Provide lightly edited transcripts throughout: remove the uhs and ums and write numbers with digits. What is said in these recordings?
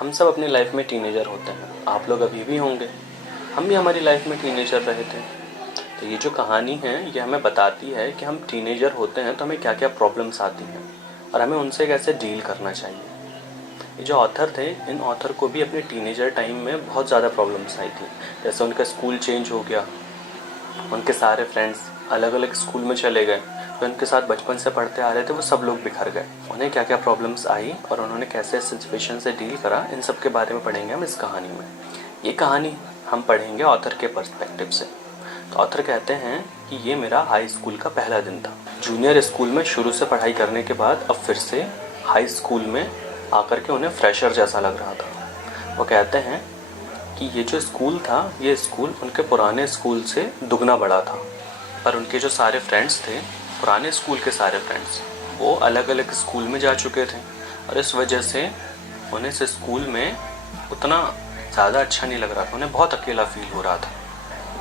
हम सब अपनी लाइफ में टीनेजर होते हैं। आप लोग अभी भी होंगे। हम भी हमारी लाइफ में टीनेजर रहे थे। तो ये जो कहानी है ये हमें बताती है कि हम टीनेजर होते हैं तो हमें क्या क्या प्रॉब्लम्स आती हैं और हमें उनसे कैसे डील करना चाहिए। ये जो ऑथर थे, इन ऑथर को भी अपने टीनेजर टाइम में बहुत ज़्यादा प्रॉब्लम्स आई थी। जैसे उनका स्कूल चेंज हो गया, उनके सारे फ्रेंड्स अलग अलग स्कूल में चले गए, जो उनके साथ बचपन से पढ़ते आ रहे थे वो सब लोग बिखर गए। उन्हें क्या क्या प्रॉब्लम्स आई और उन्होंने कैसे इस सिचुएशन से डील करा, इन सब के बारे में पढ़ेंगे हम इस कहानी में। ये कहानी हम पढ़ेंगे ऑथर के पर्सपेक्टिव से। तो ऑथर कहते हैं कि ये मेरा हाई स्कूल का पहला दिन था। जूनियर स्कूल में शुरू से पढ़ाई करने के बाद अब फिर से हाई स्कूल में आकर के उन्हें फ्रेशर जैसा लग रहा था। वो कहते हैं कि ये जो स्कूल था, ये स्कूल उनके पुराने स्कूल से दुगना बड़ा था। पर उनके जो सारे फ्रेंड्स थे, पुराने स्कूल के सारे फ्रेंड्स, वो अलग अलग स्कूल में जा चुके थे और इस वजह से उन्हें इस स्कूल में उतना ज़्यादा अच्छा नहीं लग रहा था। उन्हें बहुत अकेला फील हो रहा था।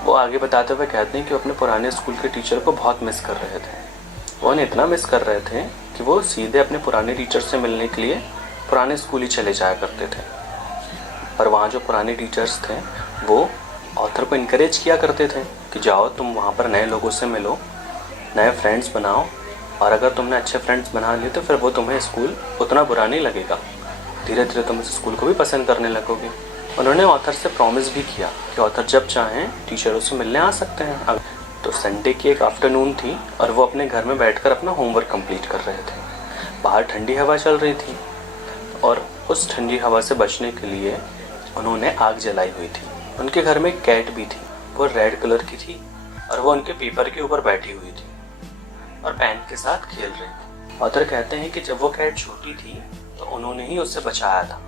वो आगे बताते हुए कहते हैं कि वो अपने पुराने स्कूल के टीचर को बहुत मिस कर रहे थे। वो उन्हें इतना मिस कर रहे थे कि वो सीधे अपने पुराने टीचर से मिलने के लिए पुराने स्कूल ही चले जाया करते थे। पर वहाँ जो पुराने टीचर्स थे वो ऑथर को इनकरेज किया करते थे कि जाओ तुम वहाँ पर नए लोगों से मिलो, नए फ्रेंड्स बनाओ, और अगर तुमने अच्छे फ्रेंड्स बना लिए तो फिर वो तुम्हें स्कूल उतना बुरा नहीं लगेगा। धीरे धीरे तुम इस स्कूल को भी पसंद करने लगोगे। उन्होंने ऑथर से प्रॉमिस भी किया कि ऑथर जब चाहें टीचरों से मिलने आ सकते हैं। तो संडे की एक आफ्टरनून थी और वो अपने घर में बैठकर अपना होमवर्क कंप्लीट कर रहे थे। बाहर ठंडी हवा चल रही थी और उस ठंडी हवा से बचने के लिए उन्होंने आग जलाई हुई थी। उनके घर में कैट भी थी। वो रेड कलर की थी और वो उनके पेपर के ऊपर बैठी हुई थी और पेन के साथ खेल रही थी। ऑथर कहते हैं कि जब वो कैट छोटी थी तो उन्होंने ही उससे बचाया था।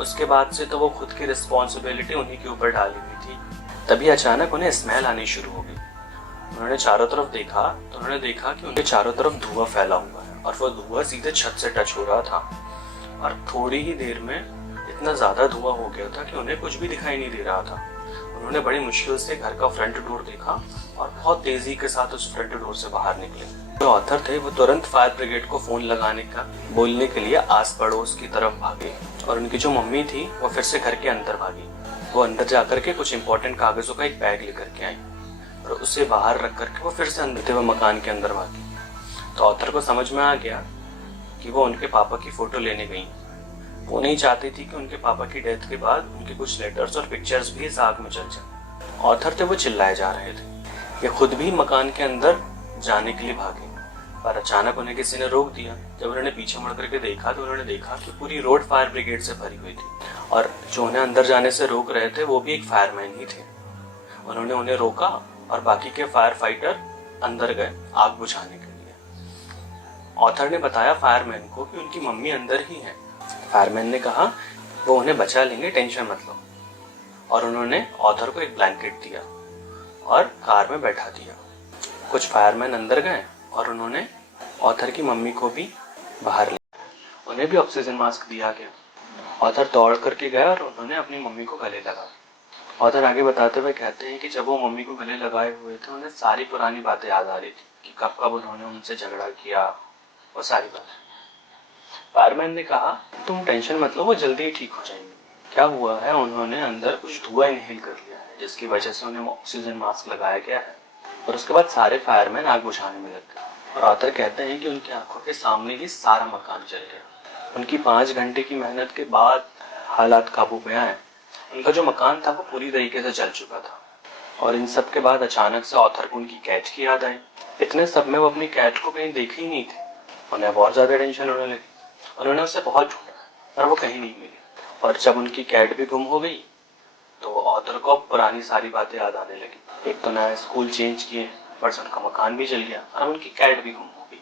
उसके बाद से तो वो खुद की रिस्पॉन्सिबिलिटी उन्हीं के ऊपर डाली हुई थी। तभी अचानक उन्हें स्मेल आनी शुरू हो गई। उन्होंने चारों तरफ देखा तो उन्होंने देखा कि उनके चारों तरफ धुआं फैला हुआ है और वो धुआं सीधे छत से टच हो रहा था और थोड़ी ही देर में इतना ज़्यादा धुआं हो गया था कि उन्हें कुछ भी दिखाई नहीं दे रहा था। उन्होंने बड़ी मुश्किल से घर का फ्रंट डोर देखा और बहुत तेजी के साथ उस फ्रंट डोर से बाहर निकले। जो ऑथर थे वो तुरंत फायर ब्रिगेड को फोन लगाने का बोलने के लिए आस पड़ोस की तरफ भागे और उनकी जो मम्मी थी वो फिर से घर के अंदर भागी। वो अंदर जाकर के कुछ इंपॉर्टेंट कागजों का एक बैग लेकर के आई और उसे बाहर रख करके वो फिर से अंदर वो मकान के अंदर भागी। तो ऑथर को समझ में आ गया कि वो उनके पापा की फोटो लेने गई। वो नहीं चाहती थी कि उनके पापा की डेथ के बाद उनके कुछ लेटर्स और पिक्चर्स भी इस आग में जल जाए। ऑथर थे वो चिल्लाए जा रहे थे। ये खुद भी मकान के अंदर जाने के लिए भागे पर अचानक उन्हें किसी ने रोक दिया। जब उन्होंने पीछे मुड़ करके देखा तो उन्होंने देखा कि पूरी रोड फायर ब्रिगेड से भरी हुई थी और जो उन्हें अंदर जाने से रोक रहे थे वो भी एक फायरमैन ही थे। उन्होंने उन्हें रोका और बाकी के फायर फाइटर अंदर गए आग बुझाने के लिए। ऑथर ने बताया फायरमैन को कि उनकी मम्मी अंदर ही है। फायरमैन ने कहा वो उन्हें बचा लेंगे, टेंशन मत लो। और उन्होंने ऑथर को एक ब्लैंकेट दिया और कार में बैठा दिया। कुछ फायरमैन अंदर गए और उन्होंने ऑथर की मम्मी को भी बाहर लिया। उन्हें भी ऑक्सीजन मास्क दिया गया। ऑथर दौड़ करके गया और उन्होंने अपनी मम्मी को गले लगाया। ऑथर आगे बताते हुए कहते हैं कि जब वो मम्मी को गले लगाए हुए थे उन्हें सारी पुरानी बातें याद आ रही थी कि कब कब उन्होंने उनसे झगड़ा किया, वो सारी बातें। फायरमैन ने कहा तुम टेंशन मत लो, वो जल्दी ही ठीक हो जाएंगे। क्या हुआ है, उन्होंने अंदर कुछ धुआं इनहेल कर लिया है जिसकी वजह से उन्हें ऑक्सीजन मास्क लगाया गया है। और उसके बाद सारे फायरमैन आग बुझाने में लग गए और ऑथर कहते हैं कि उनकी आंखों के सामने ही सारा मकान जल गया। उनकी 5 घंटे की मेहनत के बाद हालात काबू में आए। उनका जो मकान था वो पूरी तरीके से जल चुका था और इन सब के बाद अचानक से ऑथर को उनकी कैट की याद आई। इतने सब में वो अपनी कैट को कहीं देखे ही नहीं थे। उन्हें बहुत ज्यादा टेंशन होने लगी। उन्होंने उसे बहुत ढूंढा पर वो कहीं नहीं मिली और जब उनकी कैट भी गुम हो गई तो ऑथर को पुरानी सारी बातें याद आने लगी। एक तो नया स्कूल चेंज किए, पर उनका मकान भी जल गया और उनकी कैट भी गुम हो गई।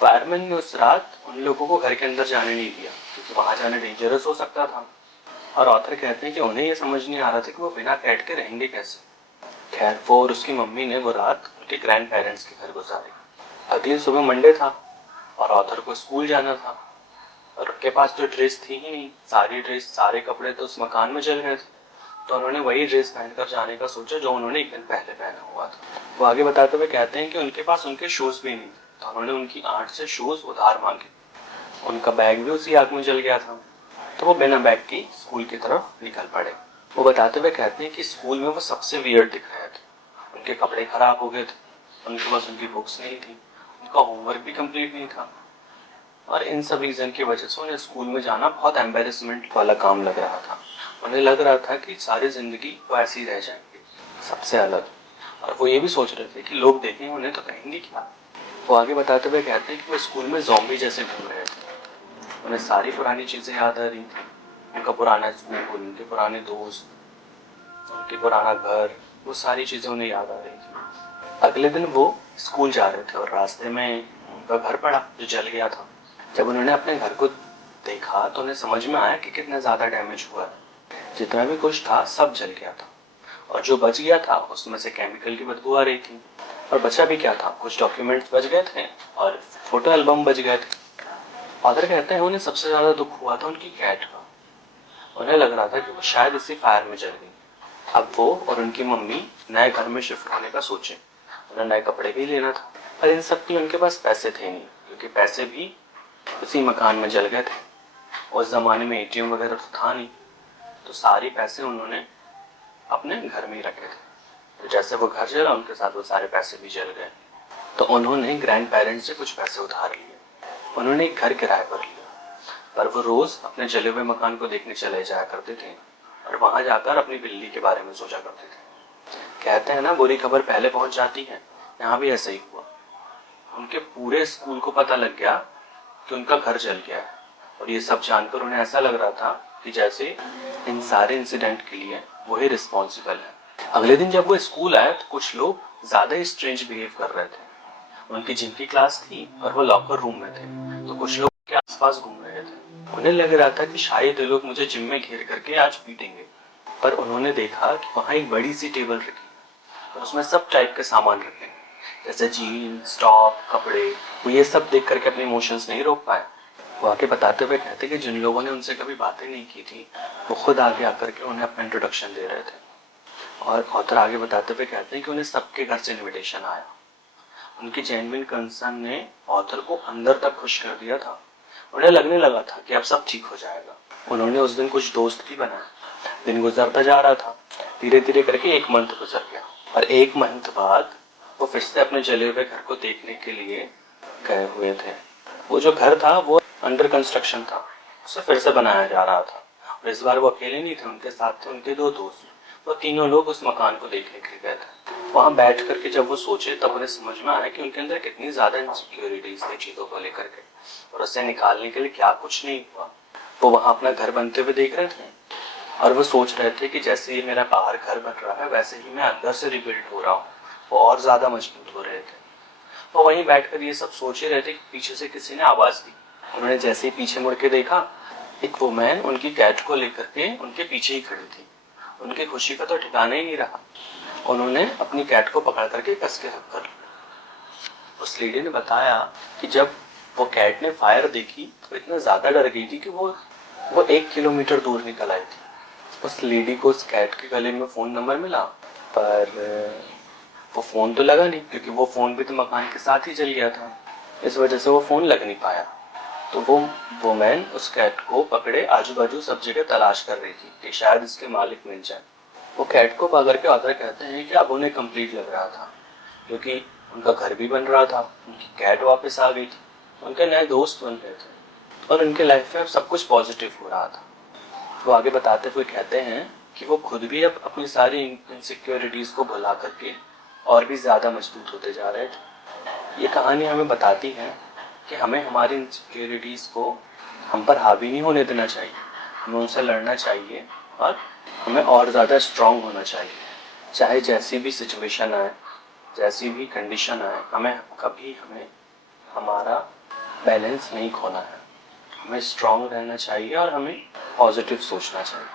फायरमैन ने उस रात उन लोगों को घर के अंदर जाने नहीं दिया क्योंकि वहां जाना डेंजरस हो सकता था। और ऑथर कहते हैं कि उन्हें ये समझ नहीं आ रहा था कि वो बिना कैट के रहेंगे कैसे। खैर वो और उसकी मम्मी ने वो रात उनके ग्रैंड पेरेंट्स के घर गुजारी। अगली सुबह मंडे था और ऑथर को स्कूल जाना था और उनके पास तो ड्रेस थी ही नहीं। सारी ड्रेस, सारे कपड़े तो उस मकान में जल गए थे। तो उन्होंने वही ड्रेस पहनकर जाने का सोचा जो उन्होंने एक दिन पहले पहना हुआ था। वो आगे बताते हुए कहते हैं कि उनके पास उनके शूज भी नहीं थे तो उन्होंने उनकी आंट से शूज उधार मांगे। उनका बैग भी उसी आग में जल गया था। तो वो बिना बैग की स्कूल की तरफ निकल पड़े। वो बताते हुए कहते हैं कि स्कूल में वो सबसे वियर्ड दिख रहे थे। उनके कपड़े खराब हो गए थे, उनके पास उनकी बुक्स नहीं थी, उनका होमवर्क भी कंप्लीट नहीं था, और इन सब रीजन की वजह से उन्हें स्कूल में जाना बहुत एम्बेरसमेंट वाला काम लग रहा था। उन्हें लग रहा था कि सारी जिंदगी वो ऐसी रह जाएंगे, सबसे अलग। और वो ये भी सोच रहे थे कि लोग देखेंगे उन्हें तो कहेंगे क्या। वो आगे बताते हुए कहते हैं कि वो स्कूल में ज़ॉम्बी जैसे घूम रहे थे। उन्हें सारी पुरानी चीजें याद आ रही थी, उनका पुराना स्कूल, उनके पुराने दोस्त, उनके पुराना घर, वो सारी चीजें उन्हें याद आ रही थी। अगले दिन वो स्कूल जा रहे थे और रास्ते में उनका घर पड़ा जो जल गया था। जब उन्होंने अपने घर को देखा तो उन्हें समझ में आया कि कितना ज्यादा डैमेज हुआ है। जितना भी कुछ था सब जल गया था, और जो बच गया था उसमें से केमिकल की बदबू आ रही थी। और बचा भी क्या था, कुछ डॉक्यूमेंट्स बच गए थे और फोटो एल्बम बच गए थे। फादर कहते हैं उन्हें सबसे ज्यादा दुख हुआ था उनकी कैट का। उन्हें लग रहा था कि वो शायद इसी फायर में जल गई। अब वो और उनकी मम्मी नए घर में शिफ्ट होने का सोचे। उन्हें नए कपड़े भी लेना था, पर इन सब की उनके पास पैसे थे नहीं, क्योंकि पैसे भी उसी मकान में जल गए थे। उस जमाने में एटीएम वगैरह तो था नहीं, तो सारे पैसे उन्होंने अपने घर में ही रखे थे। तो जैसे वो घर जला उनके साथ वो सारे पैसे भी जल गए। तो उन्होंने ग्रैंड पेरेंट्स से कुछ पैसे उधार लिए। उन्होंने एक घर किराए पर लिया, पर वो रोज अपने जले हुए मकान को देखने चले जाया करते थे और वहां जाकर अपनी बिल्ली के बारे में सोचा करते थे। कहते हैं ना, बुरी खबर पहले पहुंच जाती है। यहाँ भी ऐसा ही हुआ। उनके पूरे स्कूल को पता लग गया कि उनका घर जल गया है, और ये सब जानकर उन्हें ऐसा लग रहा था कि जैसे इन सारे इंसिडेंट के लिए वो ही रिस्पॉन्सिबल है। अगले दिन जब वो स्कूल आए तो कुछ लोग ज्यादा ही स्ट्रेंज बिहेव कर रहे थे। उनकी जिम की क्लास थी और वो लॉकर रूम में थे, तो कुछ लोग के आसपास घूम रहे थे। उन्हें लग रहा था कि शायद ये लोग मुझे जिम में घेर करके आज पीटेंगे। पर उन्होंने देखा कि वहां एक बड़ी सी टेबल रखी और उसमें सब टाइप के सामान रखे, जैसे जीन्स, टॉप, कपड़े। वो ये सब देख करके अपने इमोशंस नहीं रोक पाए। वो आके बताते हुए कहते कि जिन लोगों ने उनसे कभी बातें नहीं की थी वो खुद आगे आकर के उन्हें अपना इंट्रोडक्शन दे रहे थे। और ऑथर आगे बताते हुए कहते हैं कि उन्हें सबके घर से इनविटेशन आया। उनकी जेन्युइन कंसर्न ने ऑथर को अंदर तक खुश कर दिया था। उन्हें लगने लगा था कि अब सब ठीक हो जाएगा। उन्होंने उस दिन कुछ दोस्त भी बनाए। दिन गुजरता जा रहा था, धीरे धीरे करके एक मंथ गुजर गया, और एक मंथ बाद वो फिर से अपने जले हुए घर को देखने के लिए गए हुए थे। वो जो घर था वो अंडर कंस्ट्रक्शन था, उसे फिर से बनाया जा रहा था। और इस बार वो अकेले नहीं थे, उनके साथ थे उनके दो दोस्त। वो तीनों लोग उस मकान को देखने के लिए गए थे। वहां बैठ करके जब वो सोचे तब उन्हें समझ में आया कि उनके अंदर कितनी ज्यादा इनसिक्योरिटीज थी चीजों को लेकर के, और उससे निकालने के लिए क्या कुछ नहीं हुआ। वो वहां अपना घर बनते हुए देख रहे थे और वो सोच रहे थे कि जैसे ही मेरा बाहर घर बन रहा है वैसे ही मैं अंदर से रिबिल्ड हो रहा हूँ। वो और ज्यादा मजबूत हो रहे थे। वो वहीं बैठकर ये सब सोच ही रहे थे कि पीछे से किसी ने आवाज दी। उन्होंने जैसे ही पीछे मुड़ के देखा, एक वुमेन उनकी कैट को लेकर के उनके पीछे ही खड़ी थी। उनकी खुशी का तो ठिकाना ही नहीं रहा। उन्होंने अपनी कैट को पकड़ करके कस के रख कर। उस लेडी ने बताया कि जब वो कैट ने फायर देखी तो इतना ज्यादा डर गई थी कि वो 1 किलोमीटर दूर निकल आई थी। उस लेडी को उस कैट के गले में फोन नंबर मिला, पर वो फोन तो लगा नहीं, क्योंकि वो फोन भी तो मकान के साथ ही जल गया था। इस वजह से वो फोन लग नहीं पाया। तो वो वुमेन उस कैट को पकड़े आजू बाजू सब जगह तलाश कर रही थी कि शायद इसके मालिक मिल जाए। वो कैट को पकड़ के ऑथर कहते हैं कि अब उन्हें कंप्लीट लग रहा था, क्योंकि उनका घर भी बन रहा था, उनकी कैट वापस आ गई थी, उनके नए दोस्त बन गए थे, और उनके लाइफ में अब सब कुछ पॉजिटिव हो रहा था। वो आगे बताते हुए कहते हैं कि वो खुद भी अब अपनी सारी इनसिक्योरिटीज को भुला करके और भी ज्यादा मजबूत होते जा रहे थे। ये कहानी हमें बताती है कि हमें हमारी इनसिक्योरिटीज को हम पर हावी नहीं होने देना चाहिए, हमें उनसे लड़ना चाहिए, और हमें और ज़्यादा स्ट्रांग होना चाहिए। चाहे जैसी भी सिचुएशन आए, जैसी भी कंडीशन आए, हमें हमारा बैलेंस नहीं खोना है। हमें स्ट्रांग रहना चाहिए और हमें पॉजिटिव सोचना चाहिए।